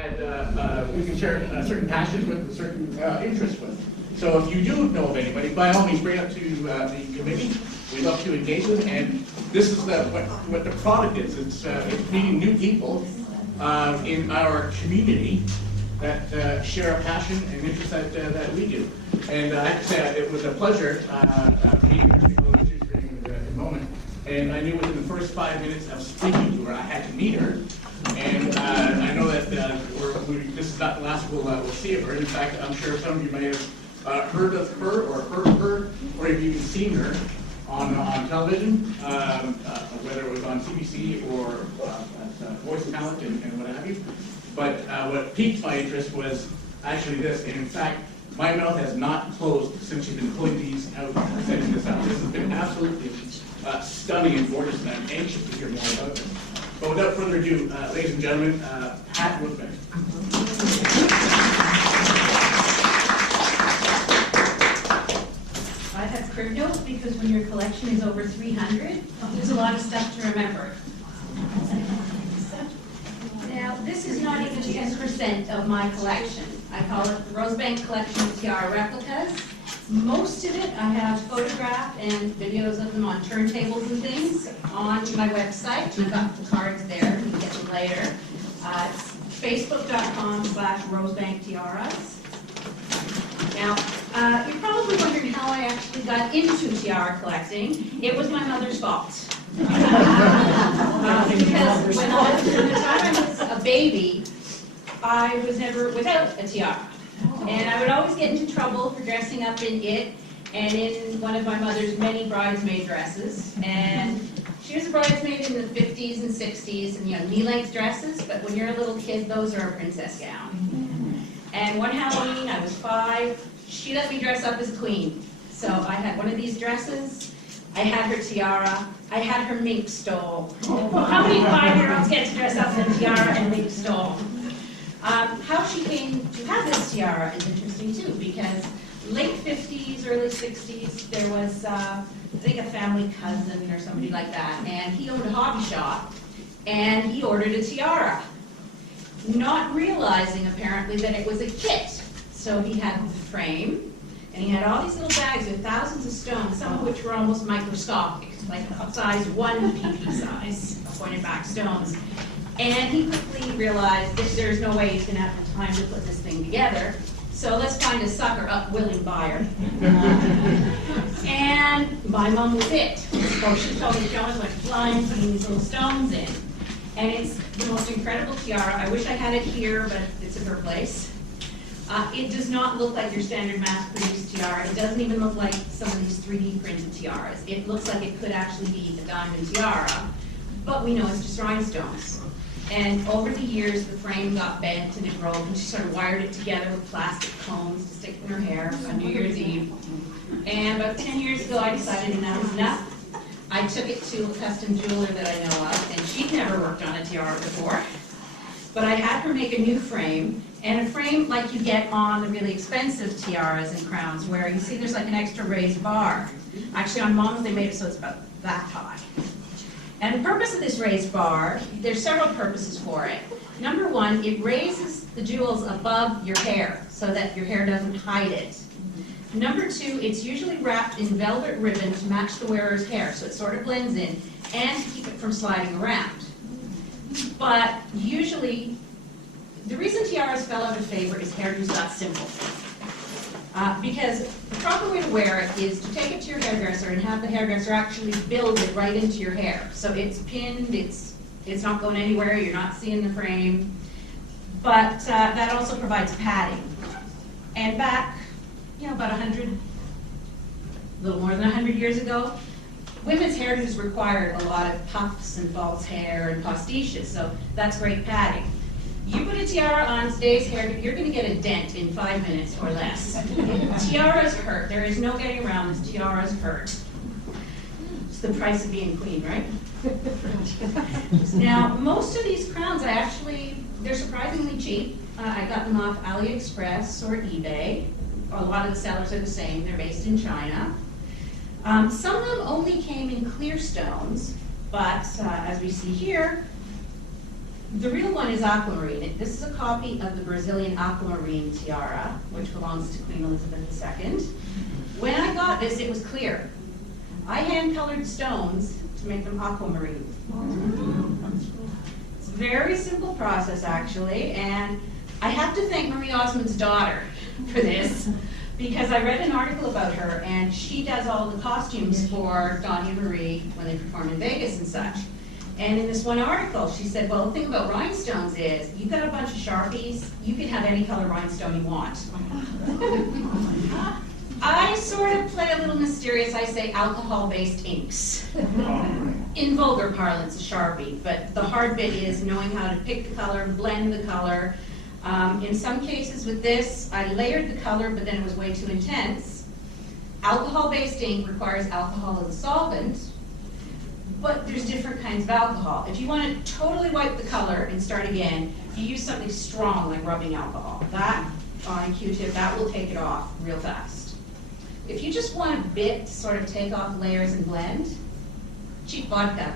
that we can share certain passions with, certain interests with. So if you do know of anybody, by all means, bring it up to the committee. We'd love to engage them. And this is what the product is. It's meeting new people in our community that share a passion and interest that we do. And I have to say, it was a pleasure meeting her in a moment. And I knew within the first 5 minutes of speaking to her, I had to meet her. And I know that this is not the last we'll see of her. In fact, I'm sure some of you may have heard of her or heard of her, or have even seen her on television, whether it was on CBC or Voice Talent and what have you. But what piqued my interest was actually this. And in fact, my mouth has not closed since you've been pulling these out and sending this out. This has been absolutely stunning and gorgeous, and I'm anxious to hear more about this. But without further ado, ladies and gentlemen, Pat Rosebank. I have crib notes because when your collection is over 300, there's a lot of stuff to remember. Now, this is not even 10% of my collection. I call it the Rosebank Collection of Tiara Replicas. Most of it I have photographed and videos of them on turntables and things on my website. You've got the cards there, you can get them later. It's facebook.com/Rosebank Tiaras. Now, you're probably wondering how I actually got into tiara collecting. It was my mother's fault. Because when the time I was a baby, I was never without a tiara. And I would always get into trouble for dressing up in it and in one of my mother's many bridesmaid dresses. And she was a bridesmaid in the 50s and 60s, and knee-length dresses, but when you're a little kid, those are a princess gown. And one Halloween, I was 5, she let me dress up as queen. So I had one of these dresses, I had her tiara, I had her mink stole. How many 5-year-olds get to dress up in a tiara and mink stole? How she came to have this tiara is interesting too, because late 50s, early 60s, there was, I think, a family cousin or somebody like that, and he owned a hobby shop, and he ordered a tiara, not realizing apparently that it was a kit. So he had the frame, and he had all these little bags with thousands of stones, some of which were almost microscopic, like size 1 pp size, pointed back stones. And he quickly realized that there's no way he's going to have the time to put this thing together. So let's find a sucker up willing buyer. And my mom was it. So she told me Jones went flying, putting these little stones in. And it's the most incredible tiara. I wish I had it here, but it's in her place. It does not look like your standard mass-produced tiara. It doesn't even look like some of these 3D printed tiaras. It looks like it could actually be a diamond tiara, but we know it's just rhinestones. And over the years, the frame got bent and it broke, and she sort of wired it together with plastic combs to stick in her hair on New Year's Eve. And about 10 years ago, I decided enough was enough. I took it to a custom jeweler that I know of, and she'd never worked on a tiara before. But I had her make a new frame, and a frame like you get on the really expensive tiaras and crowns, where you see there's like an extra raised bar. Actually, on Mom's, they made it so it's about that high. And the purpose of this raised bar, there's several purposes for it. Number one, it raises the jewels above your hair so that your hair doesn't hide it. Number two, it's usually wrapped in velvet ribbon to match the wearer's hair, so it sort of blends in, and to keep it from sliding around. But usually, the reason tiaras fell out of favor is hairdos got simple. Because the proper way to wear it is to take it to your hairdresser and have the hairdresser actually build it right into your hair. So it's pinned, it's not going anywhere, you're not seeing the frame. But that also provides padding. And back, about 100, a little more than 100 years ago, women's hairdos required a lot of puffs and false hair and postiches, so that's great padding. You put a tiara on today's hair, you're going to get a dent in 5 minutes or less. Tiaras hurt. There is no getting around this. Tiaras hurt. It's the price of being queen, right? Now, most of these crowns, they're surprisingly cheap. I got them off AliExpress or eBay. A lot of the sellers are the same. They're based in China. Some of them only came in clear stones, but as we see here, The real one is Aquamarine. This is a copy of the Brazilian Aquamarine tiara, which belongs to Queen Elizabeth II. When I got this, it was clear. I hand-colored stones to make them aquamarine. It's a very simple process, actually, and I have to thank Marie Osmond's daughter for this, because I read an article about her, and she does all the costumes for Donnie and Marie when they perform in Vegas and such. And in this one article, she said, well, the thing about rhinestones is, you've got a bunch of Sharpies, you can have any color rhinestone you want. I sort of play a little mysterious, I say alcohol-based inks. In vulgar parlance, a Sharpie, but the hard bit is knowing how to pick the color, blend the color. In some cases with this, I layered the color, but then it was way too intense. Alcohol-based ink requires alcohol as a solvent, but there's different kinds of alcohol. If you want to totally wipe the color and start again, you use something strong like rubbing alcohol. That, on a Q-tip, that will take it off real fast. If you just want a bit to sort of take off layers and blend, cheap vodka.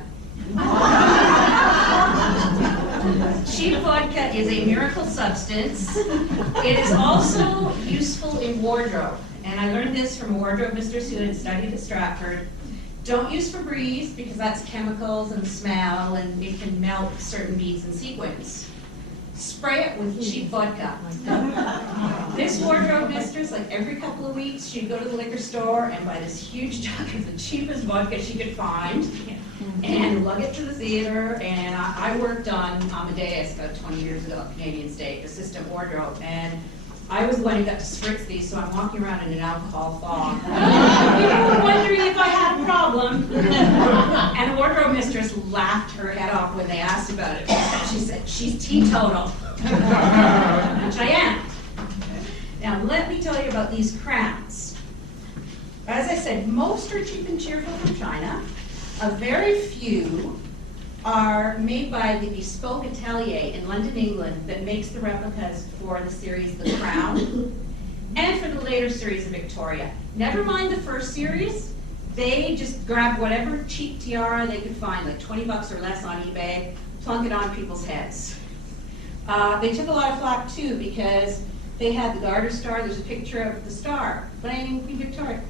Cheap vodka is a miracle substance. It is also useful in wardrobe. And I learned this from a wardrobe mistress who had studied at Stratford. Don't use Febreze because that's chemicals and smell and it can melt certain beads and sequins. Spray it with cheap vodka. This wardrobe mistress, like every couple of weeks, she'd go to the liquor store and buy this huge jug of the cheapest vodka she could find and lug it to the theater. And I worked on Amadeus about 20 years ago at Canadian State, assistant wardrobe, and I was the one who got to spritz these, so I'm walking around in an alcohol fog. People were wondering if I had a problem. And the wardrobe mistress laughed her head off when they asked about it. She said, she's teetotal, which I am. Now let me tell you about these crowns. As I said, most are cheap and cheerful from China. A very few are made by the Bespoke Atelier in London, England, that makes the replicas for the series The Crown and for the later series of Victoria. Never mind the first series, they just grabbed whatever cheap tiara they could find, like 20 bucks or less on eBay, plunk it on people's heads. They took a lot of flack too because they had the Garter Star. There's a picture of the star playing Queen Victoria.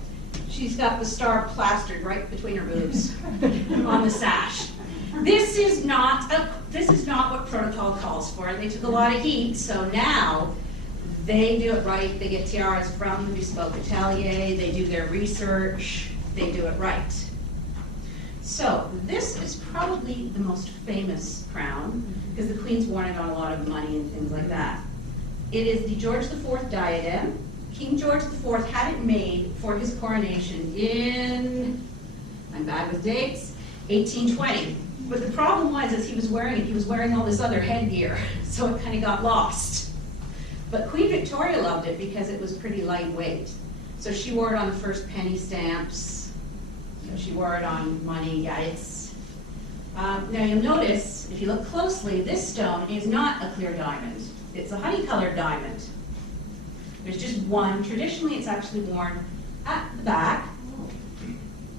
She's got the star plastered right between her boobs on the sash. This is not what protocol calls for. They took a lot of heat, so now they do it right. They get tiaras from the Bespoke Atelier. They do their research. They do it right. So this is probably the most famous crown because the Queen's worn it on a lot of money and things like that. It is the George IV diadem. King George IV had it made for his coronation in, I'm bad with dates, 1820. But the problem was, as he was wearing it, he was wearing all this other headgear, so it kind of got lost. But Queen Victoria loved it because it was pretty lightweight. So she wore it on the first penny stamps. So she wore it on money. Yeah, it's... now you'll notice, if you look closely, this stone is not a clear diamond. It's a honey-colored diamond. There's just one. Traditionally, it's actually worn at the back.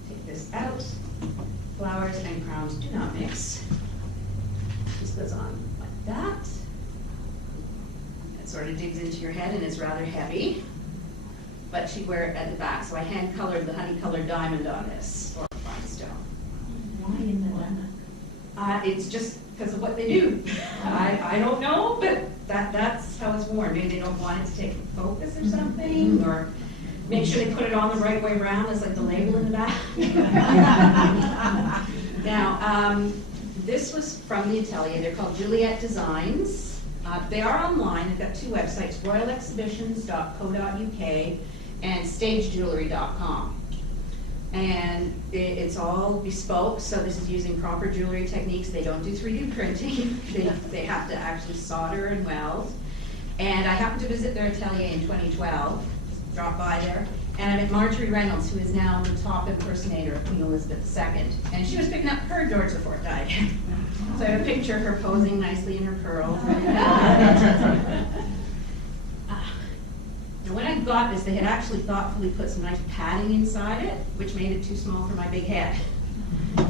Take this out. Flowers and crowns do not mix. This goes on like that. It sort of digs into your head and is rather heavy. But she'd wear it at the back. So I hand-colored the honey-colored diamond on this, or rhinestone. Why in the back? It's just because of what they do. I don't know, but that's how it's worn. Maybe they don't want it to take focus or something, or make sure they put it on the right way around. There's like the label in the back. Now, this was from the atelier. They're called Juliet Designs. They are online. They've got two websites, royalexhibitions.co.uk and stagejewelry.com. And it's all bespoke, so this is using proper jewelry techniques. They don't do 3D printing. They have to actually solder and weld. And I happened to visit their atelier in 2012, dropped by there, and I met Marjorie Reynolds, who is now the top impersonator of Queen Elizabeth II. And she was picking up her George IV diadem. So I have a picture of her posing nicely in her pearls. And when I got this, they had actually thoughtfully put some nice padding inside it, which made it too small for my big head.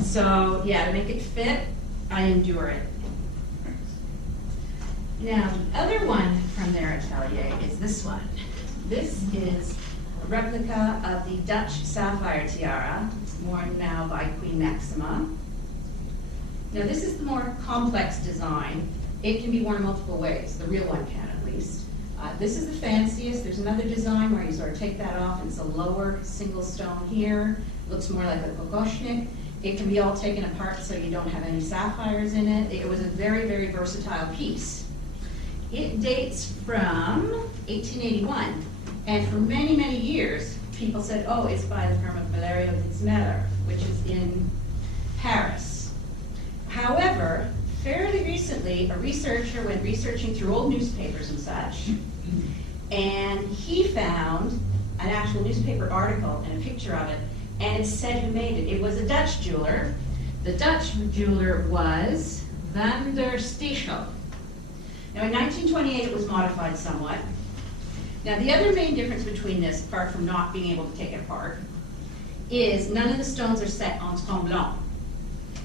So yeah, to make it fit, I endure it. Now, the other one from their atelier is this one. This is a replica of the Dutch Sapphire tiara, worn now by Queen Maxima. Now, this is the more complex design. It can be worn multiple ways. The real one can, at least. This is the fanciest. There's another design where you sort of take that off, and it's a lower single stone here. Looks more like a kokoshnik. It can be all taken apart so you don't have any sapphires in it. It was a very, very versatile piece. It dates from 1881, and for many, many years, people said, oh, it's by the firm of Valerio Ditzmeller, which is in Paris. However, fairly recently, a researcher went researching through old newspapers and such, and he found an actual newspaper article and a picture of it, and it said who made it. It was a Dutch jeweler. The Dutch jeweler was Van der Stichel. Now, in 1928, it was modified somewhat. Now, the other main difference between this, apart from not being able to take it apart, is none of the stones are set en tremblant.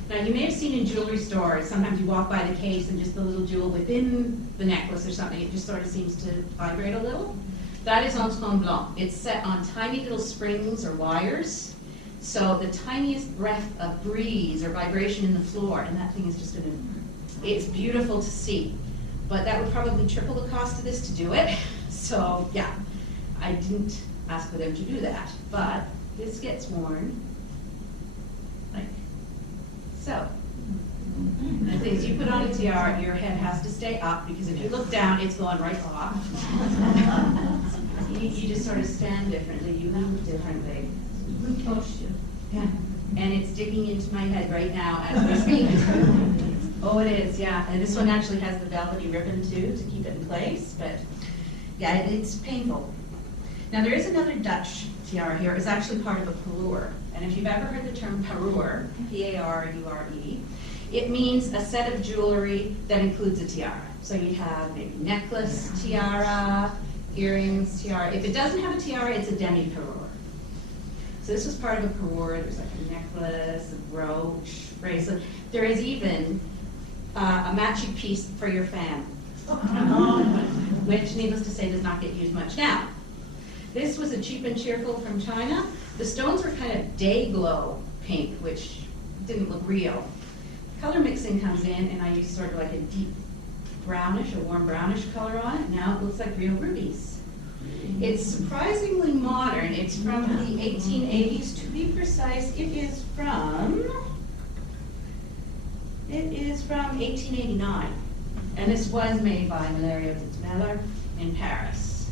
Now, you may have seen in jewelry stores, sometimes you walk by the case and just the little jewel within the necklace or something, it just sort of seems to vibrate a little. That is en tremblant. It's set on tiny little springs or wires, so the tiniest breath of breeze or vibration in the floor, and that thing is just gonna, it's beautiful to see. But that would probably triple the cost of this to do it. So, yeah, I didn't ask for them to do that, but this gets worn like so. The things you put on a tiara, your head has to stay up, because if you look down, it's going right off. You just sort of stand differently, you move differently. Yeah. And it's digging into my head right now as we speak. Oh, it is, yeah. And this one actually has the velvety ribbon too to keep it in place, but yeah, it's painful. Now, there is another Dutch tiara here. It's actually part of a parure. And if you've ever heard the term parure, P-A-R-U-R-E, it means a set of jewelry that includes a tiara. So you have maybe necklace, tiara, earrings, tiara. If it doesn't have a tiara, it's a demi-parure. So this was part of a parure. There's like a necklace, a brooch, bracelet. There is even a matching piece for your fan, which, needless to say, does not get used much now. This was a cheap and cheerful from China. The stones were kind of day glow pink, which didn't look real. Color mixing comes in, and I used sort of like a deep brownish, a warm brownish color on it. Now it looks like real rubies. It's surprisingly modern. It's from the 1880s. To be precise, it is from 1889. And this was made by Valerio Ditzmeller in Paris.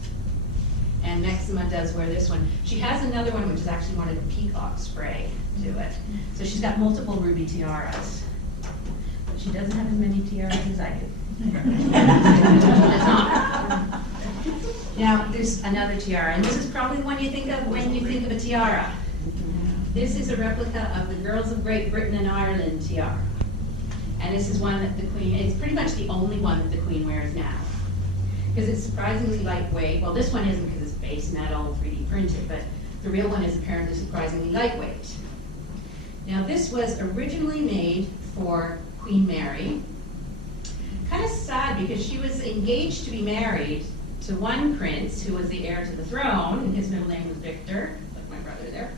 And Maxima does wear this one. She has another one, which is actually more like a peacock spray to it. So she's got multiple ruby tiaras. But she doesn't have as many tiaras as I do. That's not. Now, there's another tiara, and this is probably the one you think of when you think of a tiara. This is a replica of the Girls of Great Britain and Ireland tiara. And this is one that the Queen, it's pretty much the only one that the Queen wears now. Because it's surprisingly lightweight. Well, this one isn't because it's base metal, 3D printed, but the real one is apparently surprisingly lightweight. Now, this was originally made for Queen Mary. Kind of sad, because she was engaged to be married to one prince who was the heir to the throne, and his middle name was Victor, like my brother there.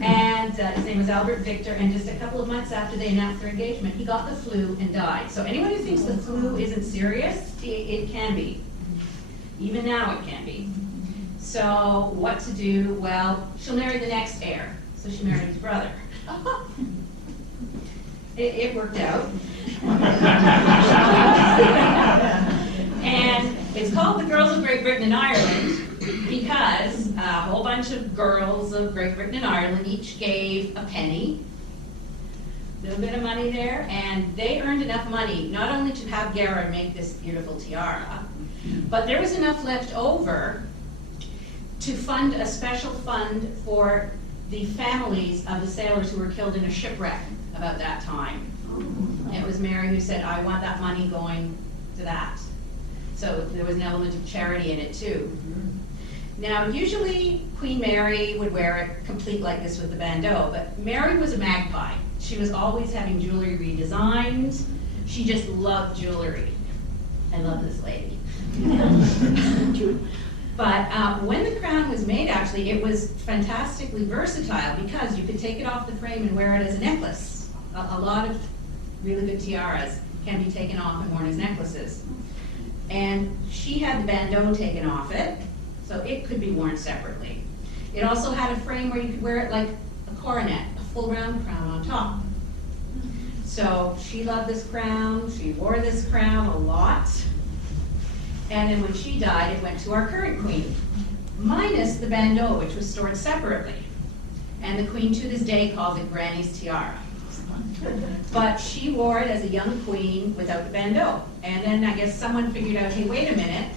And his name was Albert Victor, and just a couple of months after they announced their engagement, he got the flu and died. So anyone who thinks the flu isn't serious, it can be. Even now it can be. So what to do? Well, she'll marry the next heir. So she married his brother. It worked out. And it's called the Girls of Great Britain and Ireland because a whole bunch of girls of Great Britain and Ireland each gave a penny, a little bit of money there, and they earned enough money not only to have Gara make this beautiful tiara, but there was enough left over to fund a special fund for the families of the sailors who were killed in a shipwreck about that time. It was Mary who said, I want that money going to that. So there was an element of charity in it too. Now, usually Queen Mary would wear it complete like this with the bandeau, but Mary was a magpie. She was always having jewelry redesigned. She just loved jewelry. I love this lady. But when the crown was made, actually, it was fantastically versatile because you could take it off the frame and wear it as a necklace. A lot of really good tiaras can be taken off and worn as necklaces. And she had the bandeau taken off it, so it could be worn separately. It also had a frame where you could wear it like a coronet, a full round crown on top. So she loved this crown, she wore this crown a lot. And then when she died, it went to our current queen, minus the bandeau, which was stored separately. And the queen to this day calls it Granny's tiara. But she wore it as a young queen without the bandeau. And then I guess someone figured out, hey, wait a minute,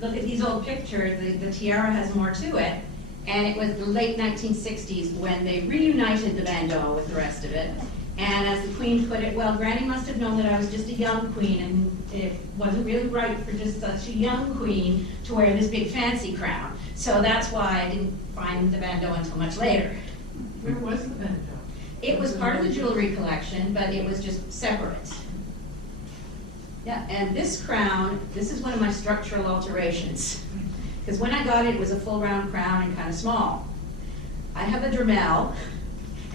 look at these old pictures, the tiara has more to it. And it was the late 1960s when they reunited the bandeau with the rest of it. And as the queen put it, well, Granny must have known that I was just a young queen and it wasn't really right for just such a young queen to wear this big fancy crown. So that's why I didn't find the bandeau until much later. Where was the bandeau? It was part of the jewelry collection, but it was just separate. Yeah, and this crown, this is one of my structural alterations. Because when I got it, it was a full round crown and kind of small. I have a Dremel.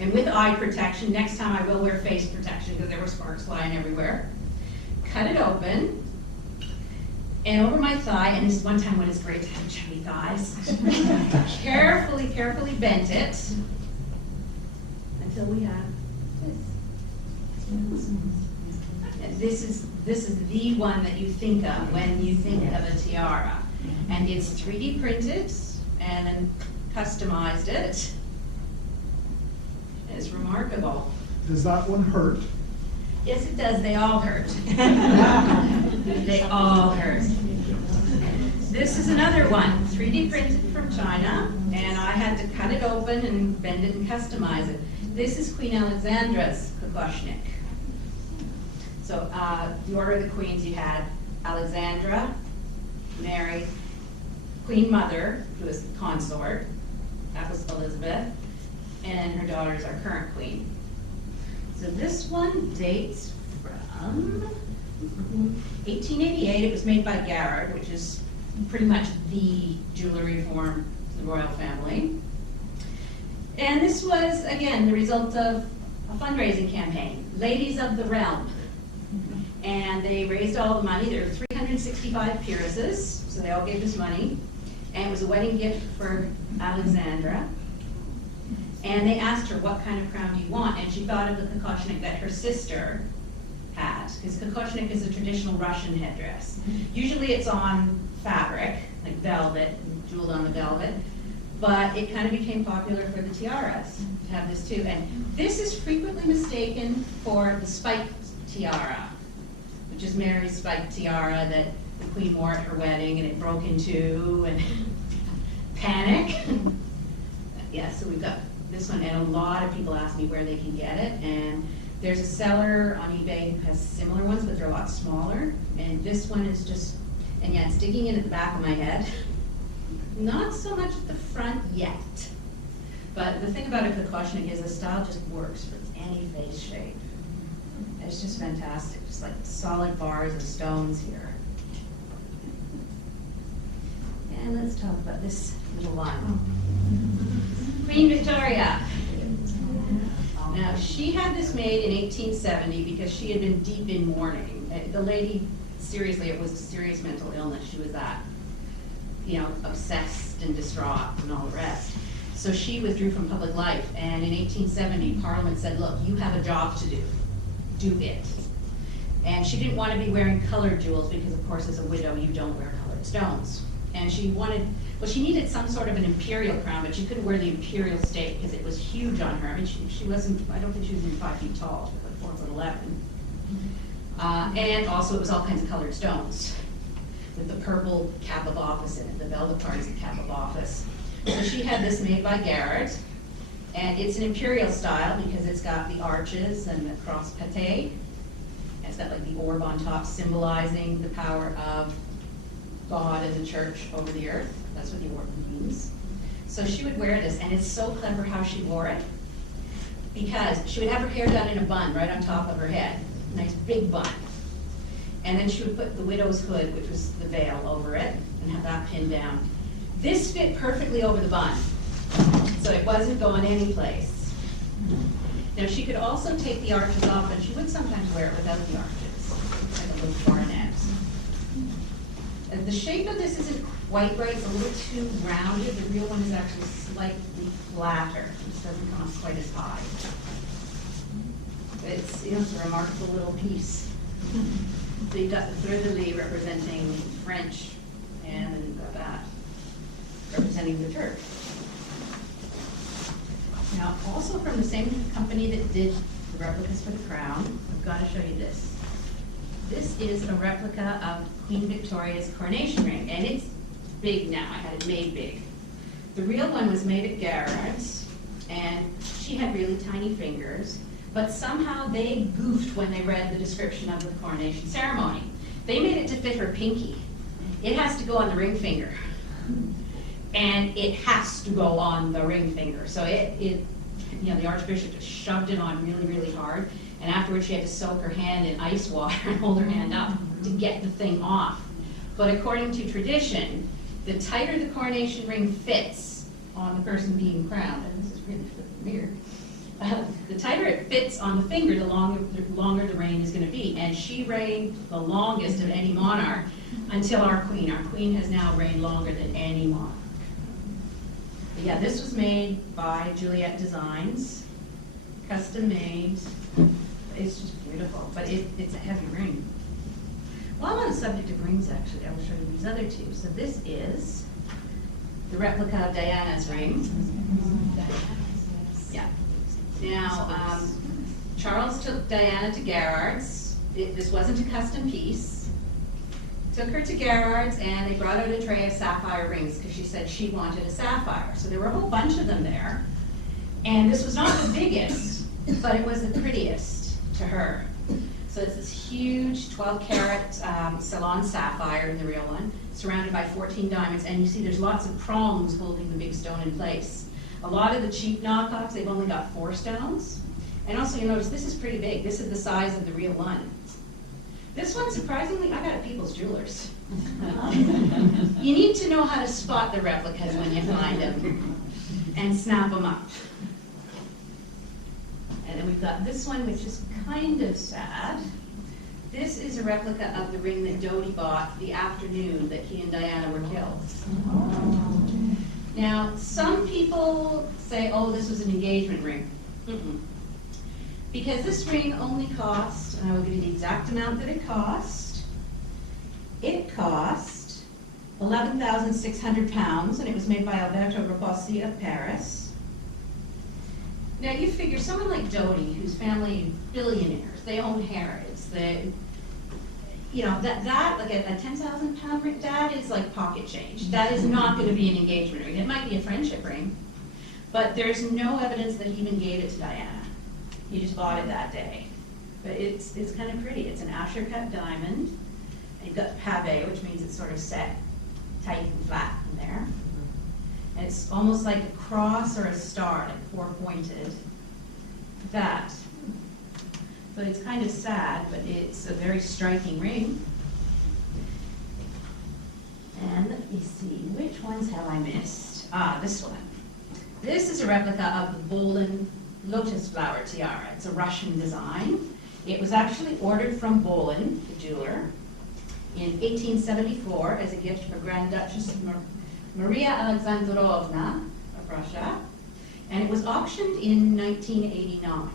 And with eye protection, next time I will wear face protection because there were sparks flying everywhere. Cut it open, and over my thigh, and this is one time when it's great to have chubby thighs, carefully bent it until we have this. And this is the one that you think of when you think of a tiara. And it's 3D printed and then customized it. It's remarkable. Does that one hurt? Yes, it does. They all hurt. They all hurt. This is another one, 3D printed from China, and I had to cut it open and bend it and customize it. This is Queen Alexandra's kokoshnik. So the order of the queens, you had Alexandra, Mary, Queen Mother, who was the consort, that was Elizabeth, and her daughter is our current queen. So this one dates from 1888. It was made by Garrard, which is pretty much the jewelry form of the royal family. And this was, again, the result of a fundraising campaign, Ladies of the Realm. And they raised all the money. There were 365 peeresses, so they all gave this money. And it was a wedding gift for Alexandra. And they asked her, what kind of crown do you want? And she thought of the kokoshnik that her sister had, because kokoshnik is a traditional Russian headdress. Usually it's on fabric, like velvet, jeweled on the velvet, but it kind of became popular for the tiaras to have this too. And this is frequently mistaken for the spiked tiara, which is Mary's spiked tiara that the queen wore at her wedding and it broke in two and panic. Yeah, so we've got this one, and a lot of people ask me where they can get it, and there's a seller on eBay who has similar ones, but they're a lot smaller, and this one is just, and yeah, it's digging in at the back of my head. Not so much at the front yet, but the thing about a kokoshnik is the style just works for any face shape. It's just fantastic, just like solid bars of stones here. And let's talk about this little one. Queen Victoria. Now, she had this made in 1870 because she had been deep in mourning. The lady, seriously, it was a serious mental illness. She was that, obsessed and distraught and all the rest. So she withdrew from public life, and in 1870, Parliament said, look, you have a job to do. Do it. And she didn't want to be wearing colored jewels because, of course, as a widow, you don't wear colored stones. And she wanted, well, she needed some sort of an imperial crown, but she couldn't wear the imperial state because it was huge on her. I mean, she wasn't, I don't think she was even 5 feet tall, she was like 4'11". And also it was all kinds of colored stones with the purple cap of office in it. The velvet part is the cap of office. So she had this made by Garrett, and it's an imperial style because it's got the arches and the cross pate. It's got like the orb on top symbolizing the power of God and the church over the earth. That's what the orb means. So she would wear this, and it's so clever how she wore it, because she would have her hair done in a bun right on top of her head, nice big bun. and then she would put the widow's hood, which was the veil, over it, and have that pinned down. This fit perfectly over the bun, so it wasn't going anyplace. Now, she could also take the arches off, and she would sometimes wear it without the arches, like a little coronet. And the shape of this isn't quite right, it's a little too rounded. The real one is actually slightly flatter. This doesn't come up quite as high. It's, you know, it's a remarkable little piece. So you've got the fleur-de-lis representing French, and then you've got that representing the Turk. Now, also from the same company that did the replicas for the crown, I've got to show you this. This is a replica of Queen Victoria's coronation ring, and it's big now. I had it made big. The real one was made at Garrard's, and she had really tiny fingers, but somehow they goofed when they read the description of the coronation ceremony. They made it to fit her pinky. It has to go on the ring finger, and it has to go on the ring finger. So you know, the Archbishop just shoved it on really, really hard, and afterwards she had to soak her hand in ice water and hold her hand up to get the thing off. But according to tradition, the tighter the coronation ring fits on the person being crowned, and this is really weird, the tighter it fits on the finger, the longer the reign is going to be. And she reigned the longest of any monarch until our queen. Our queen has now reigned longer than any monarch. But yeah, this was made by Juliet Designs, custom made. It's just beautiful, but it's a heavy ring. While I'm on the subject of rings, actually, I will show you these other two. So this is the replica of Diana's ring. Yeah. Now, Charles took Diana to Garrard's. This wasn't a custom piece. Took her to Garrard's, and they brought out a tray of sapphire rings because she said she wanted a sapphire. So there were a whole bunch of them there. And this was not the biggest, but it was the prettiest to her. So it's this huge 12-carat Ceylon sapphire in the real one, surrounded by 14 diamonds, and you see there's lots of prongs holding the big stone in place. A lot of the cheap knockoffs, they've only got 4 stones. And also you notice this is pretty big. This is the size of the real one. This one, surprisingly, I got at People's Jewelers. You need to know how to spot the replicas when you find them and snap them up. And then we've got this one, which is kind of sad. This is a replica of the ring that Dodi bought the afternoon that he and Diana were killed. Now, some people say, oh, this was an engagement ring. Because this ring only cost, and I will give you the exact amount that it cost. It cost 11,600 pounds, and it was made by Alberto Raposi of Paris. Now you figure someone like Dodi, whose family billionaires, they own Harrods, you know, that like a 10,000 pound ring, that is like pocket change. That is not going to be an engagement ring. It might be a friendship ring, but there's no evidence that he even gave it to Diana. He just bought it that day. But it's kind of pretty. It's an Asher cut diamond. And you've got the pavé, which means it's sort of set tight and flat in there. And it's almost like a cross or a star, like 4-pointed. That. So it's kind of sad, but it's a very striking ring. And let me see, which ones have I missed? Ah, this one. This is a replica of the Bullen Lotus flower tiara. It's a Russian design. It was actually ordered from Bullen, the jeweler, in 1874 as a gift for Grand Duchess Maria Alexandrovna of Russia, and it was auctioned in 1989.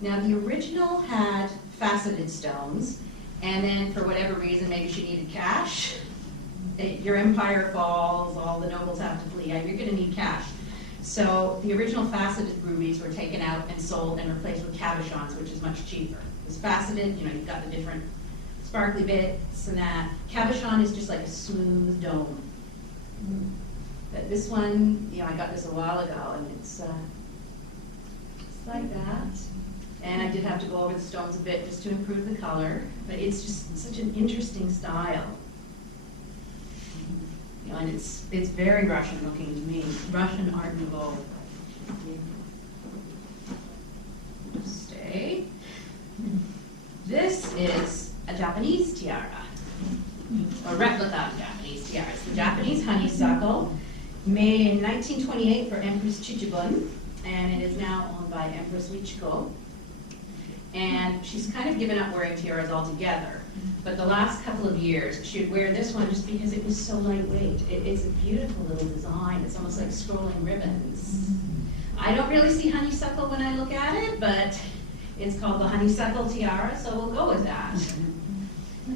Now, the original had faceted stones, and then for whatever reason, maybe she needed cash. Your empire falls, all the nobles have to flee, you're going to need cash. So the original faceted rubies were taken out and sold and replaced with cabochons, which is much cheaper. It's faceted, you know, you've got the different sparkly bits and that. Cabochon is just like a smooth dome. But this one, you know, I got this a while ago, and it's like that. And I did have to go over the stones a bit just to improve the color, but it's just such an interesting style. You know, and it's very Russian looking to me. Russian Art Nouveau. Stay. This is a Japanese tiara, a replica of Japanese tiaras. The Japanese honeysuckle, made in 1928 for Empress Chichibun, and it is now owned by Empress Michiko. And she's kind of given up wearing tiaras altogether. But the last couple of years, she would wear this one just because it was so lightweight. It's a beautiful little design. It's almost like scrolling ribbons. I don't really see honeysuckle when I look at it, but it's called the Honeysuckle Tiara, so we'll go with that.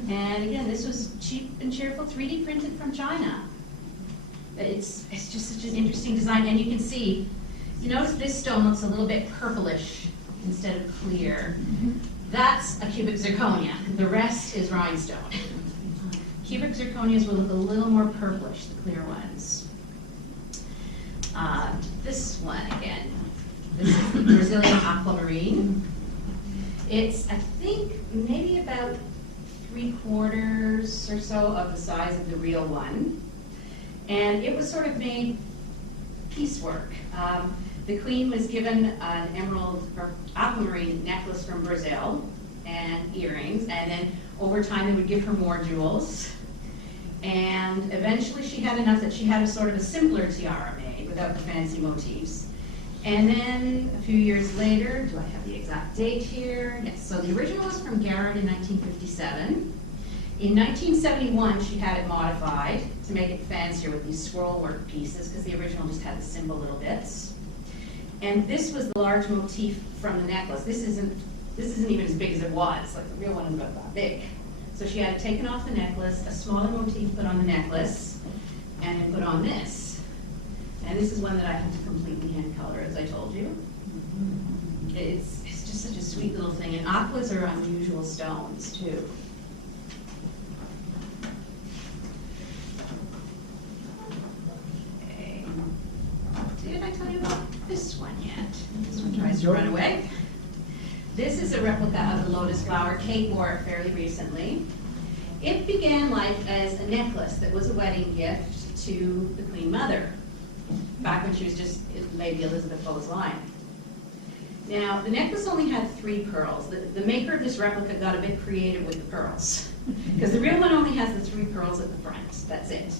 And again, this was cheap and cheerful, 3D printed from China. It's just such an interesting design, and you can see, you notice this stone looks a little bit purplish instead of clear. That's a cubic zirconia. The rest is rhinestone. Cubic zirconias will look a little more purplish, the clear ones. This one again, this is the Brazilian Aquamarine. It's, I think, maybe about 3/4 or so of the size of the real one. And it was sort of made piecework. The queen was given an emerald or aquamarine necklace from Brazil and earrings, and then over time they would give her more jewels. And eventually she had enough that she had a sort of a simpler tiara made without the fancy motifs. And then a few years later, do I have the exact date here? Yes, so the original was from Garrett in 1957. In 1971, she had it modified to make it fancier with these scroll work pieces, because the original just had the simple little bits. And this was the large motif from the necklace. This isn't even as big as it was. Like the real one is about that big. So she had it taken off the necklace, a smaller motif put on the necklace, and then put on this. And this is one that I had to completely hand color, as I told you. It's just such a sweet little thing. And aquas are unusual stones, too. Okay. Did I tell you about this one yet? This one tries to run away. This is a replica of the lotus flower. Kate wore it fairly recently. It began life as a necklace that was a wedding gift to the Queen Mother, back when she was just Lady Elizabeth Bowes Lyon. Now, the necklace only had 3 pearls. The maker of this replica got a bit creative with the pearls, because the real one only has the 3 pearls at the front. That's it.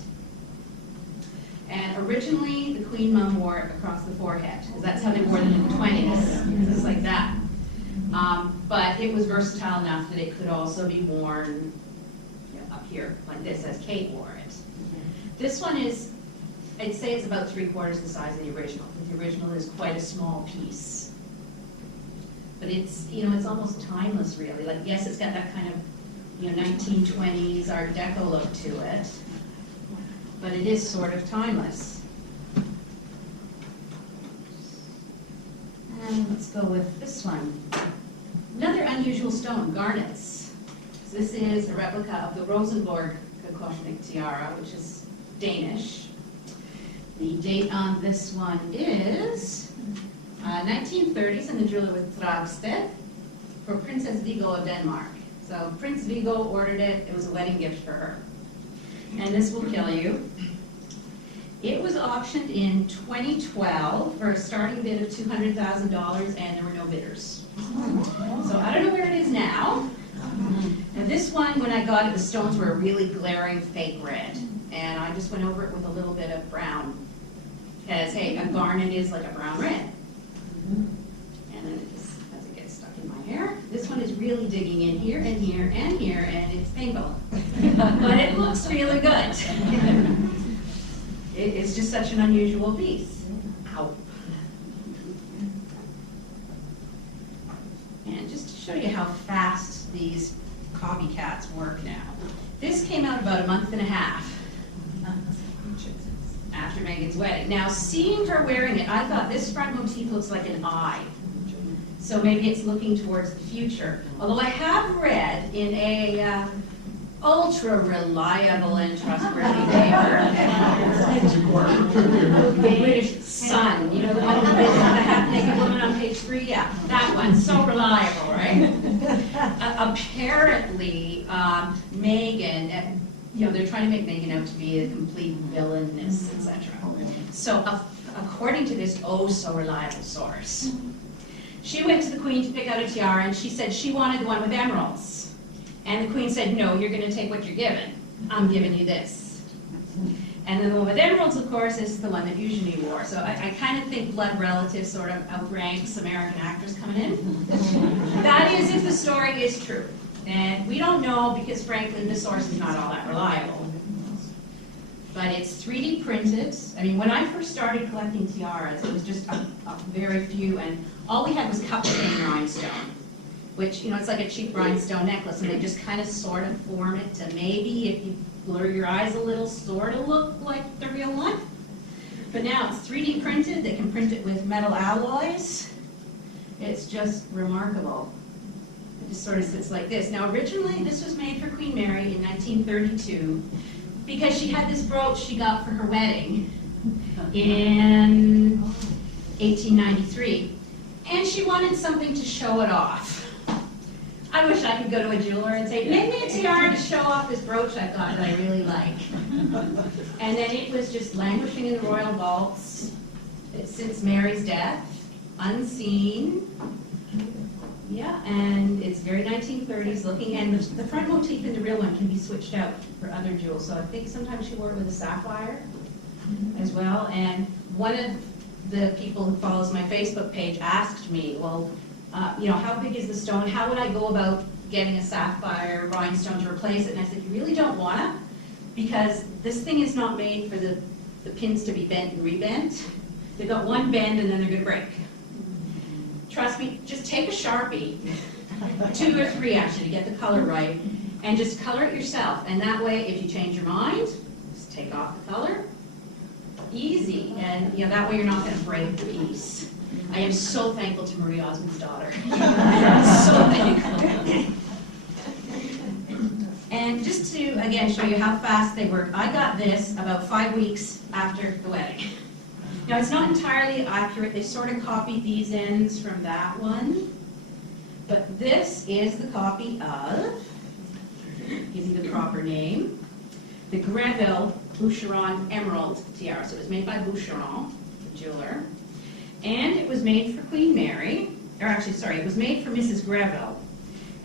And originally, the Queen Mum wore it across the forehead, because that's how they wore them in the 20s. It's like that. But it was versatile enough that it could also be worn up here, like this, as Kate wore it. This one is, I'd say it's about 3/4 the size of the original. The original is quite a small piece. But it's, it's almost timeless, really. Like, yes, it's got that kind of, 1920s Art Deco look to it, but it is sort of timeless. And let's go with this one. Another unusual stone, garnets. So this is a replica of the Rosebank Tiara, which is Danish. The date on this one is 1930s in the jeweler with Dragsted for Princess Viggo of Denmark. So Prince Viggo ordered it. It was a wedding gift for her. And this will kill you. It was auctioned in 2012 for a starting bid of $200,000, and there were no bidders. So I don't know where it is now. And this one, when I got it, the stones were a really glaring fake red. And I just went over it with a little bit of brown. Because, hey, a garnet is like a brown red. And then it just, as it gets stuck in my hair, this one is really digging in here and here and here, and it's painful. But it looks really good. It's just such an unusual piece. Ow. And just to show you how fast these copycats work now. This came out about a month and a half after Megan's wedding. Now, seeing her wearing it, I thought this front motif looks like an eye. So maybe it's looking towards the future. Although I have read in a ultra-reliable and trustworthy paper, the British Sun, the one with the half-naked woman on page 3, yeah, that one, so reliable, right? Apparently, Meghan, they're trying to make Meghan out to be a complete villainess, etc. So, according to this oh-so-reliable source, she went to the Queen to pick out a tiara, and she said she wanted the one with emeralds. And the queen said, no, you're gonna take what you're given. I'm giving you this. And then the one with emeralds, of course, is the one that Eugenie wore. So I kind of think blood relatives sort of outranks American actors coming in. That is if the story is true. And we don't know because, frankly, the source is not all that reliable. But it's 3D printed. I mean, when I first started collecting tiaras, it was just a very few, and all we had was cup chain rhinestone, which, you know, it's like a cheap rhinestone necklace, and they just kind of sort of form it to maybe, if you blur your eyes a little, sort of look like the real one. But now it's 3D printed. They can print it with metal alloys. It's just remarkable. It just sort of sits like this. Now, originally, this was made for Queen Mary in 1932 because she had this brooch she got for her wedding in 1893, and she wanted something to show it off. I wish I could go to a jeweler and say, make me a tiara to show off this brooch I've got that I really like. And then it was just languishing in the royal vaults since Mary's death, unseen. Yeah, and it's very 1930s looking, and the front motif in the real one can be switched out for other jewels. So I think sometimes she wore it with a sapphire as well. And one of the people who follows my Facebook page asked me, well, you know, how big is the stone? How would I go about getting a sapphire rhinestone to replace it? And I said, you really don't want to, because this thing is not made for the pins to be bent and rebent. They've got one bend and then they're going to break. Trust me, just take a Sharpie, 2 or 3 actually, to get the color right, and just color it yourself. And that way, if you change your mind, just take off the color. Easy. And you know, that way you're not going to break the piece. I am so thankful to Marie Osmond's daughter. So thankful. And just to, again, show you how fast they work, I got this about 5 weeks after the wedding. Now, it's not entirely accurate. They sort of copied these ends from that one. But this is the copy of, give you the proper name, the Greville Boucheron Emerald Tiara. So it was made by Boucheron, the jeweler. And it was made for Queen Mary, or actually, sorry, it was made for Mrs. Greville.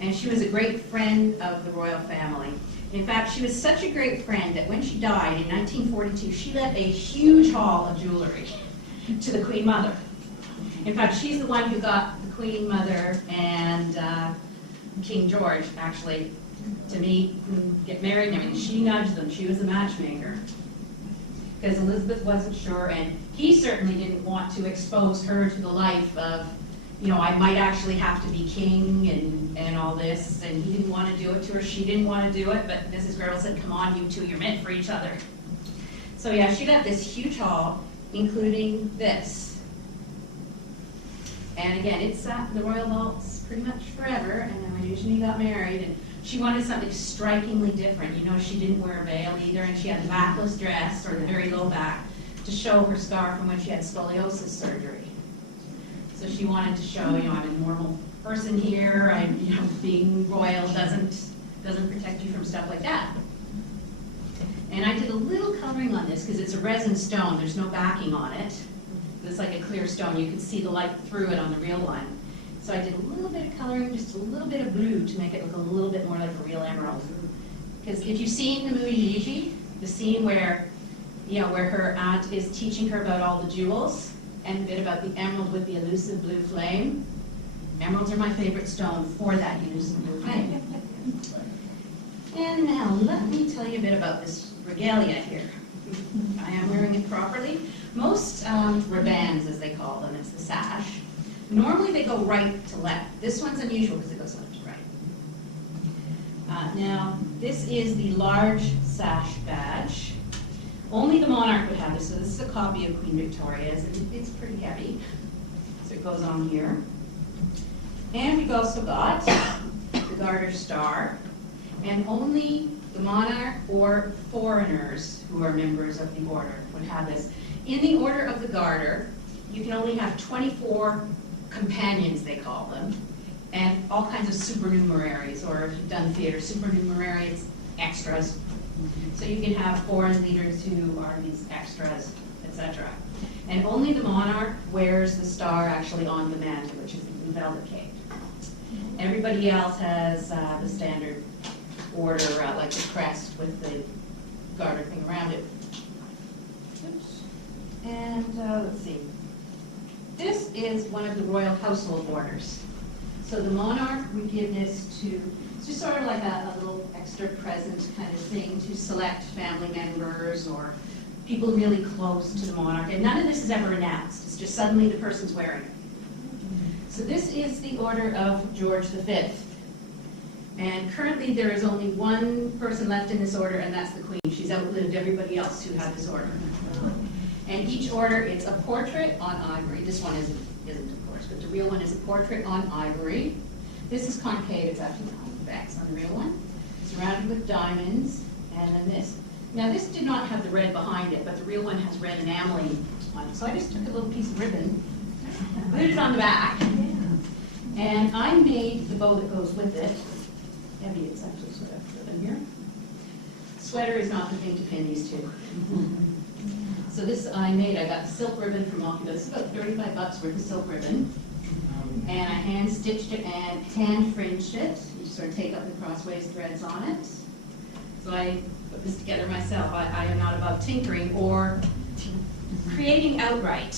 And she was a great friend of the royal family. In fact, she was such a great friend that when she died in 1942, she left a huge haul of jewelry to the Queen Mother. In fact, she's the one who got the Queen Mother and King George, actually, to meet and get married and everything. She nudged them. She was the matchmaker. Because Elizabeth wasn't sure, and he certainly didn't want to expose her to the life of, you know, I might actually have to be king and all this, and he didn't want to do it to her. She didn't want to do it, but Mrs. Greville said, come on, you two, you're meant for each other. So yeah, she got this huge haul, including this. And again, it sat in the royal vaults pretty much forever, and then when Eugenie got married, and she wanted something strikingly different. You know, she didn't wear a veil either, and she had the backless dress, or the very low back, to show her scar from when she had scoliosis surgery. So she wanted to show, you know, I'm a normal person here. You know, being royal doesn't protect you from stuff like that. And I did a little coloring on this because it's a resin stone. There's no backing on it. It's like a clear stone. You can see the light through it on the real one. So I did a little bit of coloring, just a little bit of blue to make it look a little bit more like a real emerald. Because if you've seen the movie Gigi, the scene where, you know, where her aunt is teaching her about all the jewels, and a bit about the emerald with the elusive blue flame. Emeralds are my favorite stone for that elusive blue flame. And now let me tell you a bit about this regalia here. I am wearing it properly. Most ribands, as they call them, it's the sash. Normally they go right to left. This one's unusual because it goes left to right. Now, this is the large sash badge. Only the monarch would have this, so this is a copy of Queen Victoria's, and it's pretty heavy, so it goes on here. And we've also got the Garter Star, and only the monarch or foreigners who are members of the order would have this. In the Order of the Garter, you can only have 24 companions, they call them, and all kinds of supernumeraries, or if you've done theater, supernumeraries, extras. So you can have foreign leaders who are these extras, etc. And only the monarch wears the star actually on the mantle, which is the blue velvet cape. Everybody else has the standard order, like the crest with the garter thing around it. Oops. And let's see. This is one of the royal household orders. So the monarch would give this to, it's just sort of like a little extra present kind of thing to select family members or people really close to the monarch. And none of this is ever announced. It's just suddenly the person's wearing it. So this is the order of George V. And currently there is only one person left in this order, and that's the Queen. She's outlived everybody else who had this order. And each order, it's a portrait on ivory. This one isn't of course, but the real one is a portrait on ivory. This is concave, it's actually convex on the real one. Surrounded with diamonds, and then this. Now this did not have the red behind it, but the real one has red enameling on it. So I just took a little piece of ribbon, glued it on the back, and I made the bow that goes with it. Heavy, it's actually sort of ribbon here. Sweater is not the thing to pin these to. So this I got the silk ribbon from Montgomery. This is about 35 bucks worth of silk ribbon. And I hand stitched it and hand fringed it. You just sort of take up the crossways threads on it. So I put this together myself. I am not above tinkering or creating outright.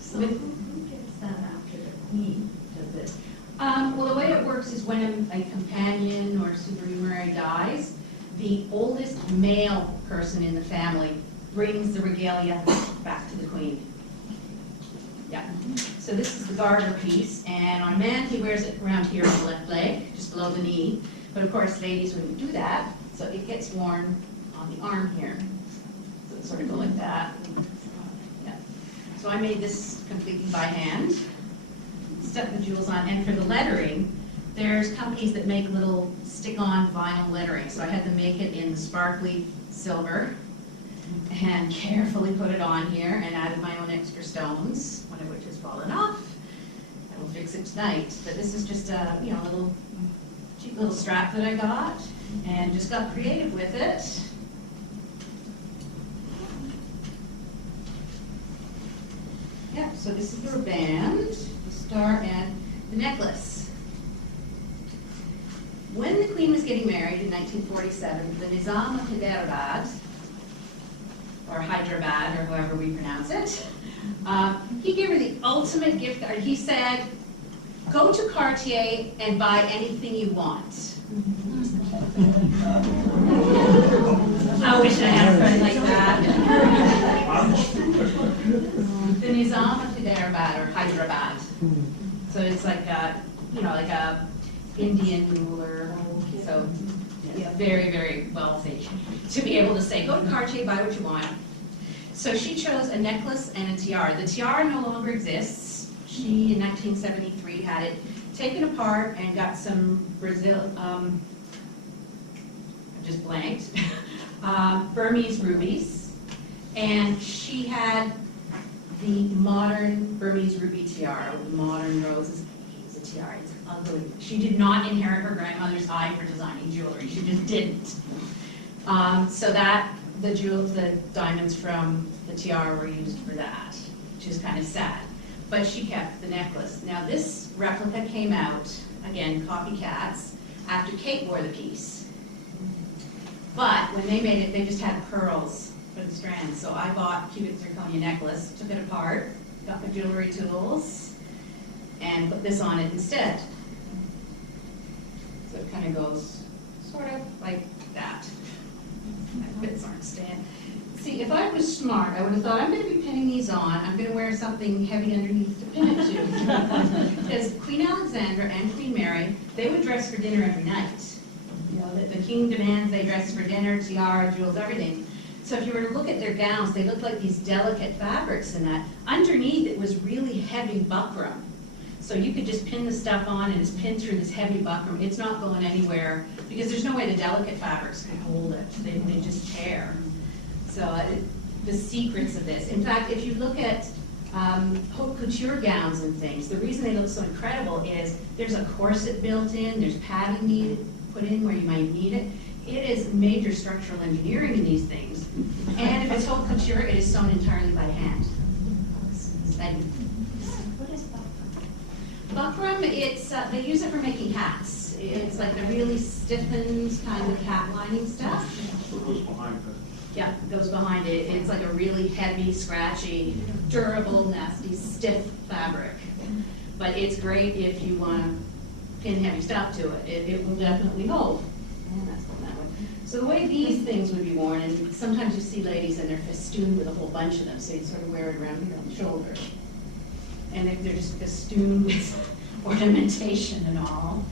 So who gets that after the Queen does it? Well, the way it works is when a companion or supernumerary dies, the oldest male person in the family brings the regalia back to the Queen. Yeah. So this is the garter piece, and on a man he wears it around here on the left leg, just below the knee. But of course, ladies wouldn't do that, so it gets worn on the arm here. So it sort of go like that. Yeah. So I made this completely by hand, stuck the jewels on, and for the lettering, there's companies that make little stick-on vinyl lettering. So I had to make it in the sparkly silver, and carefully put it on here and added my own extra stones, one of which has fallen off. I will fix it tonight. But this is just a little cheap little strap that I got and just got creative with it. Yep, so this is the band, the star, and the necklace. When the Queen was getting married in 1947, the Nizam of Hyderabad, or Hyderabad, or however we pronounce it, he gave her the ultimate gift card. He said, go to Cartier and buy anything you want. I wish I had a friend like that. The Nizam of Hyderabad, or Hyderabad. So it's like a, like a Indian ruler. So very, very wealthy to be able to say, go to Cartier, buy what you want. So she chose a necklace and a tiara. The tiara no longer exists. She, in 1973, had it taken apart and got some I just blanked, Burmese rubies. And she had the modern Burmese ruby tiara with modern roses. It's a tiara, it's ugly. She did not inherit her grandmother's eye for designing jewelry. She just didn't. So that, the diamonds from the tiara were used for that, which is kind of sad. But she kept the necklace. Now this replica came out, again, copycats, after Kate wore the piece. But when they made it, they just had pearls for the strands. So I bought a cubic zirconia necklace, took it apart, got my jewelry tools, and put this on it instead. So it kind of goes sort of like that. My bits aren't stand. See, if I was smart, I would have thought, I'm going to be pinning these on. I'm going to wear something heavy underneath to pin it to. Because Queen Alexandra and Queen Mary, they would dress for dinner every night. The king demands they dress for dinner, tiara, jewels, everything. So if you were to look at their gowns, they looked like these delicate fabrics in that. Underneath, it was really heavy buckram. So you could just pin the stuff on and it's pinned through this heavy buckram. It's not going anywhere because there's no way the delicate fabrics can hold it. They just tear. So the secrets of this. In fact, if you look at haute couture gowns and things, the reason they look so incredible is there's a corset built in, there's padding put in where you might need it. It is major structural engineering in these things. And if it's haute couture, it is sewn entirely by hand. What is that? Buckram, they use it for making hats. It's like the really stiffened kind of cat lining stuff. So it goes behind it. Yeah, it goes behind it. It's like a really heavy, scratchy, durable, nasty, stiff fabric. But it's great if you want to pin heavy stuff to it. It will definitely hold. And that's going that way. So the way these things would be worn, and sometimes you see ladies and they're festooned with a whole bunch of them, so you sort of wear it around here on the shoulder. And they're just festooned with ornamentation and all.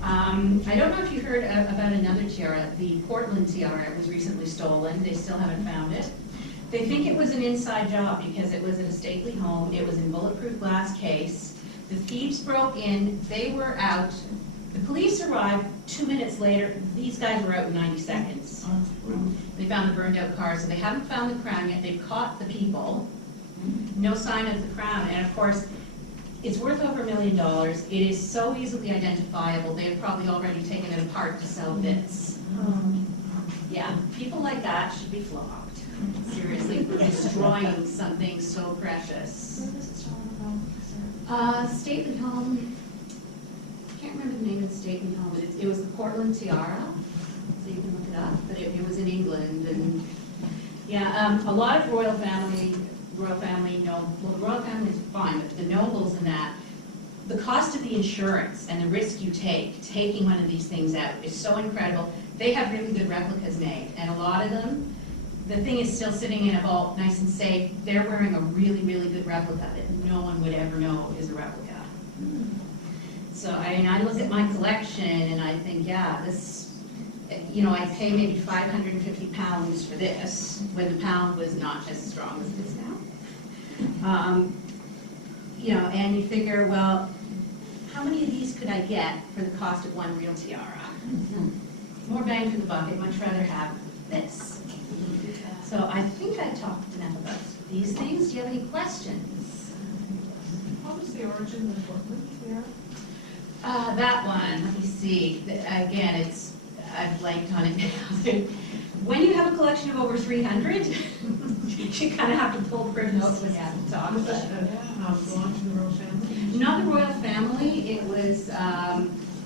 I don't know if you heard about another tiara, the Portland tiara. It was recently stolen. They still haven't found it. They think it was an inside job because it was at a stately home. It was in bulletproof glass case. The thieves broke in. They were out. The police arrived 2 minutes later. These guys were out in 90 seconds. They found the burned out car, so they haven't found the crown yet. They've caught the people. No sign of the crown. And of course, it's worth over $1 million. It is so easily identifiable, they have probably already taken it apart to sell bits. Yeah, people like that should be flogged. Seriously, for destroying something so precious. Where was it stolen from? Stately home, I can't remember the name of the stately home, but it was the Portland Tiara, so you can look it up, but it was in England. And yeah, a lot of royal family, well, the royal family is fine, but the nobles and that, the cost of the insurance and the risk you take, taking one of these things out, is so incredible. They have really good replicas made, and a lot of them, the thing is still sitting in a vault, nice and safe. They're wearing a really, really good replica that no one would ever know is a replica. So, I mean, I look at my collection and I think, yeah, this, you know, I pay maybe £550 for this, when the pound was not as strong as it is now. You know, and you figure, well, how many of these could I get for the cost of one real tiara? More bang for the buck. I'd much rather have this. So I think I talked enough about these things. Do you have any questions? What was the origin of the Portland tiara? That one, let me see. Again, I've blanked on it now. When you have a collection of over 300, you kind of have to pull privilege when you have to talk Was about that it. belonged to the royal family? Not the royal family, it was,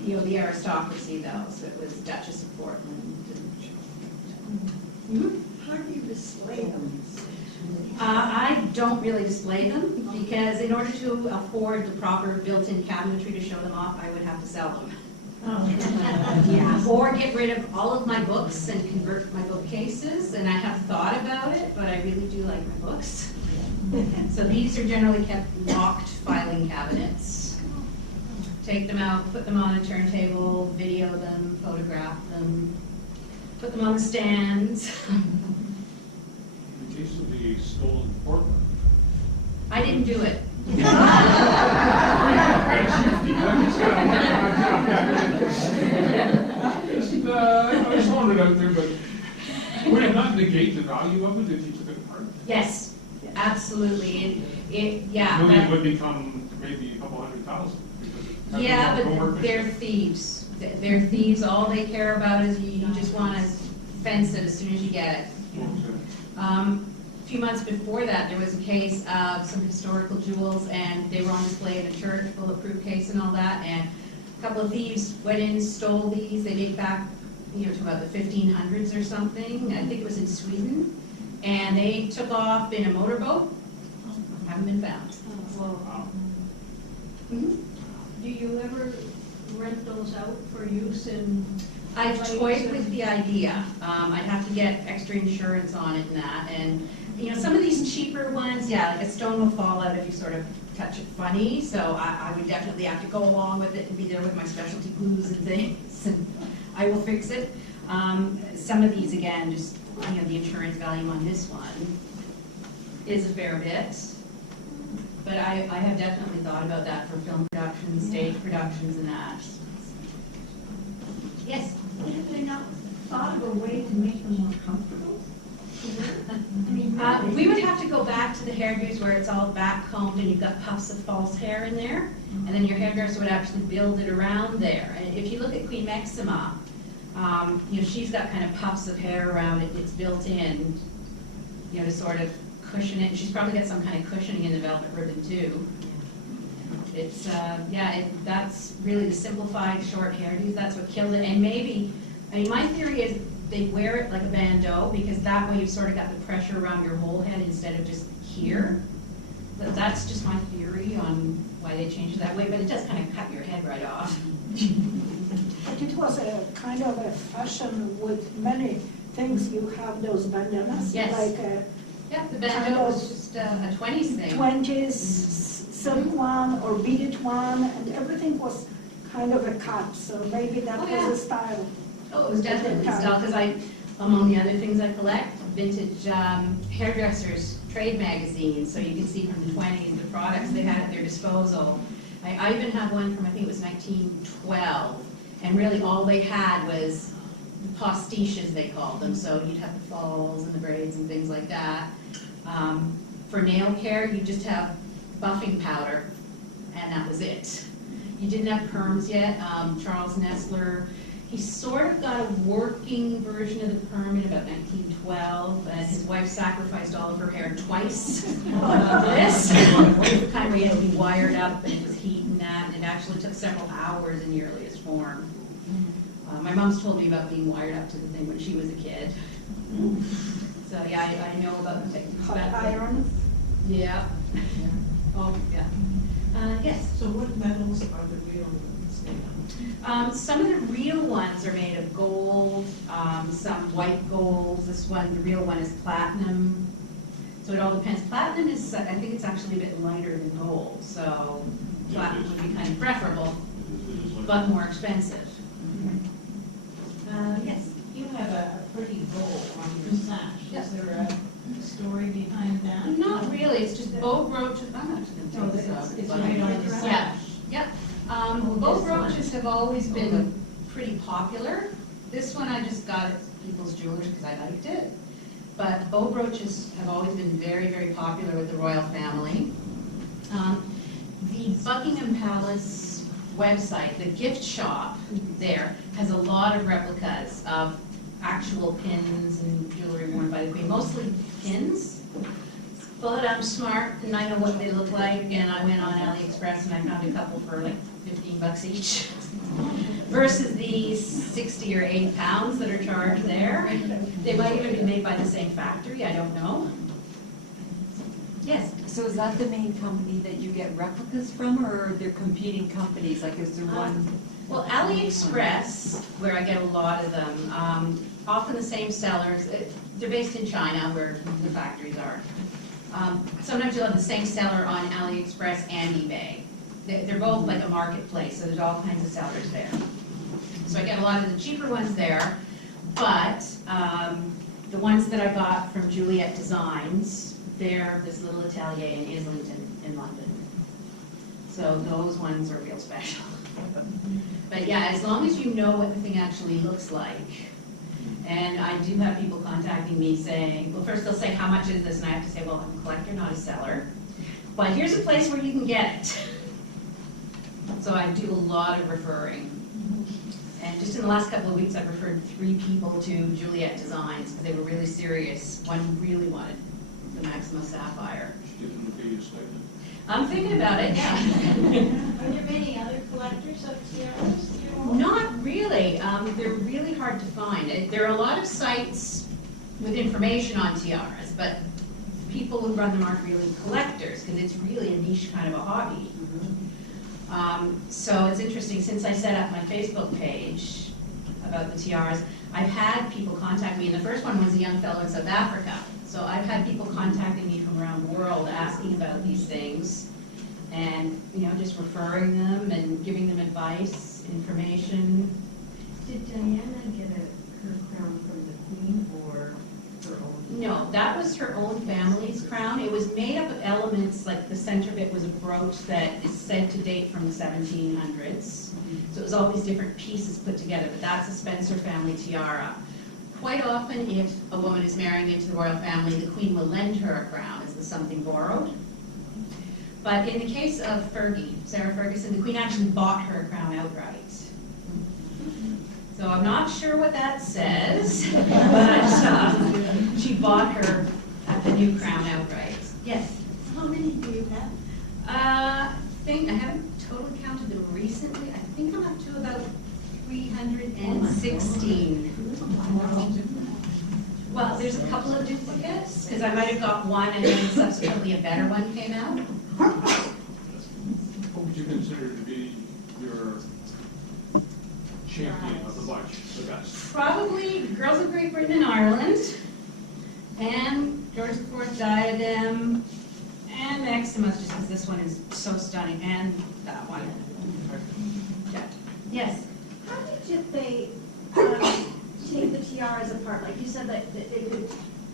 you know, the aristocracy though, so it was Duchess of Portland. How do you display them? I don't really display them because in order to afford the proper built-in cabinetry to show them off, I would have to sell them. Yeah, or get rid of all of my books and convert my bookcases, and I have thought about it, but I really do like my books. So these are generally kept locked filing cabinets. Take them out, put them on a turntable, video them, photograph them, put them on the stands. In the case of the stolen Portland, I didn't do it. I just wanted it out there, but would it not negate the value of it if you took it apart? Yes, absolutely. Yeah. Maybe that- it would become maybe a couple $100,000. because it has Yeah, no but workmanship. they're thieves. They're thieves. All they care about is you just want to fence it as soon as you get it. A few months before that, there was a case of some historical jewels, and they were on display in a church, bulletproof case and all that, and a couple of thieves went in, stole these. They date back, you know, to about the 1500s or something. I think it was in Sweden. And they took off in a motorboat. Haven't been found. Wow. Mhm. Do you ever rent those out for use in? I've toyed with the idea. I'd have to get extra insurance on it and that. And, you know, some of these cheaper ones, yeah, like a stone will fall out if you sort of touch it funny. So I would definitely have to go along with it and be there with my specialty glues and things. And I will fix it. Some of these, again, just, you know, the insurance value on this one is a fair bit. But I have definitely thought about that for film productions, stage productions and that. Yes? Have they not thought of a way to make them more comfortable? I mean, We would have to go back to the hairdos where it's all back combed and you've got puffs of false hair in there, and then your hairdresser would actually build it around there. And if you look at Queen Maxima, you know, she's got kind of puffs of hair around it. It's built in, you know, to sort of cushion it. She's probably got some kind of cushioning in the velvet ribbon too. It's, that's really the simplified short hairdos, that's what killed it. And maybe, I mean, my theory is they wear it like a bandeau because that way you've sort of got the pressure around your whole head instead of just here. But that's just my theory on why they changed it that way, but it does kind of cut your head right off. But it was a kind of a fashion with many things. You have those bandanas, Yes. like a Yeah, the bandeau was just a 20s thing. 20s silk one or beaded one, and everything was kind of a cut. So maybe that Oh, was yeah. a style. Oh, it was definitely style, because among the other things I collect, vintage hairdressers, trade magazines, so you can see from the 20s, the products they had at their disposal. I even have one from, I think it was 1912, and really all they had was pastiches, they called them, so you'd have the falls and the braids and things like that. For nail care, you just have buffing powder, and that was it. You didn't have perms yet. Charles Nestler, he sort of got a working version of the perm in about 1912, and his wife sacrificed all of her hair twice on this. The kind where you had to be wired up, and it was heat and that, and it actually took several hours in the earliest form. My mom's told me about being wired up to the thing when she was a kid. So yeah, I know about the techniques. Hot iron. Yeah. Oh, yeah. Yes. So what metals are the real ones made of? Some of the real ones are made of gold, some white golds. This one, the real one, is platinum. So it all depends. Platinum is, I think it's actually a bit lighter than gold, so platinum would be kind of preferable, but more expensive. Yes. You have a pretty bowl on your sash. Yes. Is there a story behind that? Not really, it's just bow brooches. I'm actually No, going to take this it's off. right on the Yeah. sash. Yep. Bow brooches have always been pretty popular. This one I just got at People's Jewelers because I liked it. But bow brooches have always been very, very popular with the royal family. The Buckingham Palace website, the gift shop there, has a lot of replicas of actual pins and jewelry worn by the Queen, mostly pins. But I'm smart and I know what they look like, and I went on AliExpress and I found a couple for like $15 each. Versus these 60 or 80 pounds that are charged there. They might even be made by the same factory, I don't know. Yes. So is that the main company that you get replicas from, or are there competing companies? Like, is there one? Well, AliExpress, where I get a lot of them, often the same sellers. They're based in China, where the factories are. Sometimes you'll have the same seller on AliExpress and eBay. They're both like a marketplace, so there's all kinds of sellers there. So I get a lot of the cheaper ones there, but the ones that I got from Juliet Designs, they're this little atelier in Islington in London. So those ones are real special. But yeah, as long as you know what the thing actually looks like. And I do have people contacting me saying, well, first they'll say, how much is this? And I have to say, well, I'm a collector, not a seller. But here's a place where you can get it. So I do a lot of referring. And just in the last couple of weeks, I've referred 3 people to Juliet Designs because they were really serious. One really wanted the Maxima Sapphire. I'm thinking about it, yeah. Are there many other collectors of tiaras? Do you know? Not really. They're really hard to find. There are a lot of sites with information on tiaras, but people who run them aren't really collectors because it's really a niche kind of a hobby. So it's interesting, since I set up my Facebook page about the tiaras, I've had people contact me, and the first one was a young fellow in South Africa. So I've had people contacting me from around the world asking about these things, and just referring them and giving them advice, information. Did Diana get her crown from the Queen or her own? No, that was her own family's crown. It was made up of elements, like the center bit was a brooch that is said to date from the 1700s. So it was all these different pieces put together, but that's a Spencer family tiara. Quite often, if a woman is marrying into the royal family, the Queen will lend her a crown as the something borrowed. But in the case of Fergie, Sarah Ferguson, the Queen actually bought her a crown outright. So I'm not sure what that says, but she bought her a new crown outright. Yes? How many do you have? I think I haven't 16. Well, there's a couple of duplicates, because I might have got one and then subsequently a better one came out. What would you consider to be your champion of the bunch, the best? Probably Girls of Great Britain and Ireland, and George IV diadem, and Maximus, just because this one is so stunning, and that one. Yeah. Yes? How did they take the tiaras apart? Like you said that it could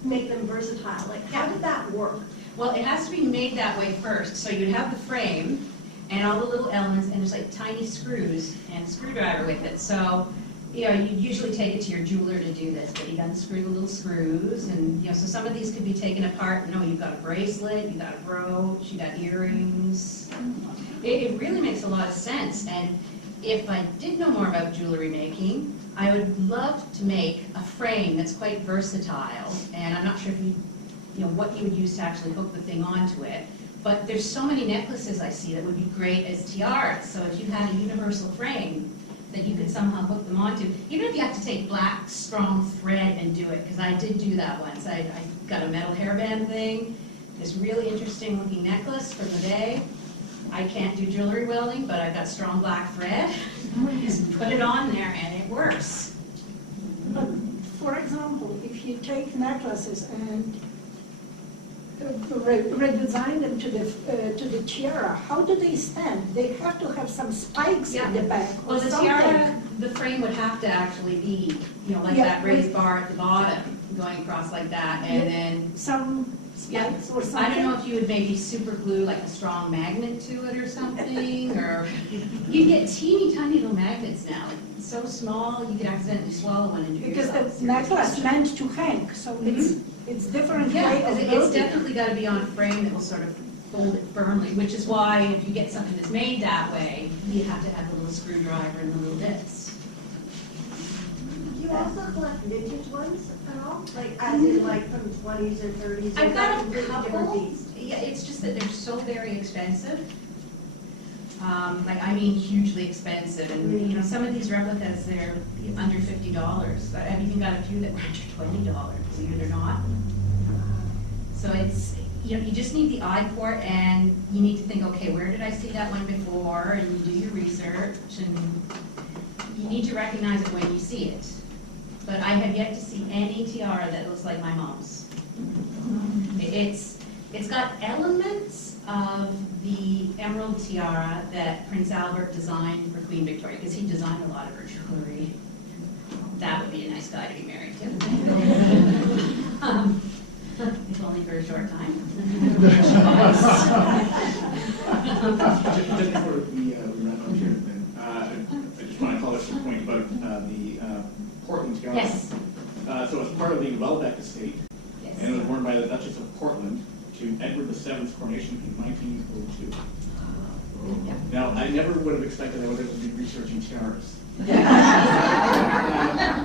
make them versatile. Like, how did that work? Well, it has to be made that way first. So you'd have the frame and all the little elements, and there's like tiny screws and a screwdriver with it. So, you know, you'd usually take it to your jeweler to do this, but you unscrew the little screws, and you know, so some of these could be taken apart. No, you've got a bracelet, you've got a brooch, you've got earrings. It really makes a lot of sense. And if I did know more about jewelry making, I would love to make a frame that's quite versatile, and I'm not sure if you know, what you would use to actually hook the thing onto it, but there's so many necklaces I see that would be great as tiaras, so if you had a universal frame that you could somehow hook them onto, even if you have to take black, strong thread and do it, because I did do that once. I got a metal hairband thing, this really interesting looking necklace from the day. I can't do jewelry welding, but I've got strong black thread. Just put it on there and it works. But for example, if you take necklaces and redesign them to the tiara, how do they stand? They have to have some spikes in the back or Well, the something. tiara, the frame would have to actually be, you know, like that raised bar at the bottom, going across like that, and then Some yeah, spikes or something. I don't know if you would maybe super glue like a strong magnet to it or something, or you get teeny tiny little magnets now, like so small you could accidentally swallow one into Because yourself. the necklace meant to hang, so it's different Yeah, way because of it's building. definitely got to be on a frame that will sort of hold it firmly, which is why if you get something that's made that way, you have to have the little screwdriver and the little bits. Do you also collect vintage ones at all? Like, as in like from 20s or 30s? I've got a completely different couple. piece? Yeah, it's just that they're so very expensive. Like, I mean hugely expensive, and you know, some of these replicas, they're under $50. I've even got a few that were under $20, believe it or not. So it's, you know, you just need the eye for it, and you need to think, okay, where did I see that one before? And you do your research, and you need to recognize it when you see it. But I have yet to see any tiara that looks like my mom's. It's got elements of the emerald tiara that Prince Albert designed for Queen Victoria, because he designed a lot of her jewelry. That would be a nice guy to be married to. If only for a short time. Just before we wrap up here, then, I just want to call this a point about the Portland tiara. Yes. So it's part of the Welbeck estate, Yes. and it was worn by the Duchess of Portland to Edward VII's coronation in 1902. Yeah. Now, I never would have expected I would have been researching tiaras. What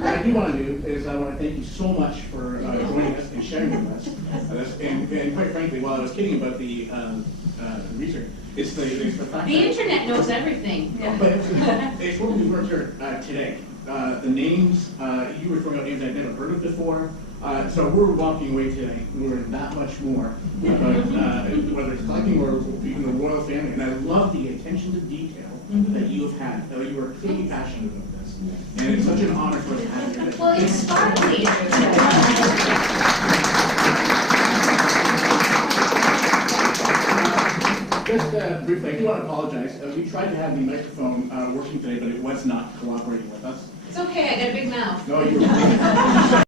I do want to do is I want to thank you so much for joining us and sharing with us. And quite frankly, while I was kidding about the research, it's the fact The that... internet knows everything. But it's what we've learned here today. The names, you were throwing out names I'd never heard of before. So we're walking away today, learning that much more about whether it's collecting or even the royal family. And I love the attention to detail that you have had. You are clearly passionate about this. And it's such an honor for us to have you. Well, it's sparkly. Just briefly, I do want to apologize. We tried to have the microphone working today, but it was not cooperating with us. It's okay, I got a big mouth. No, you were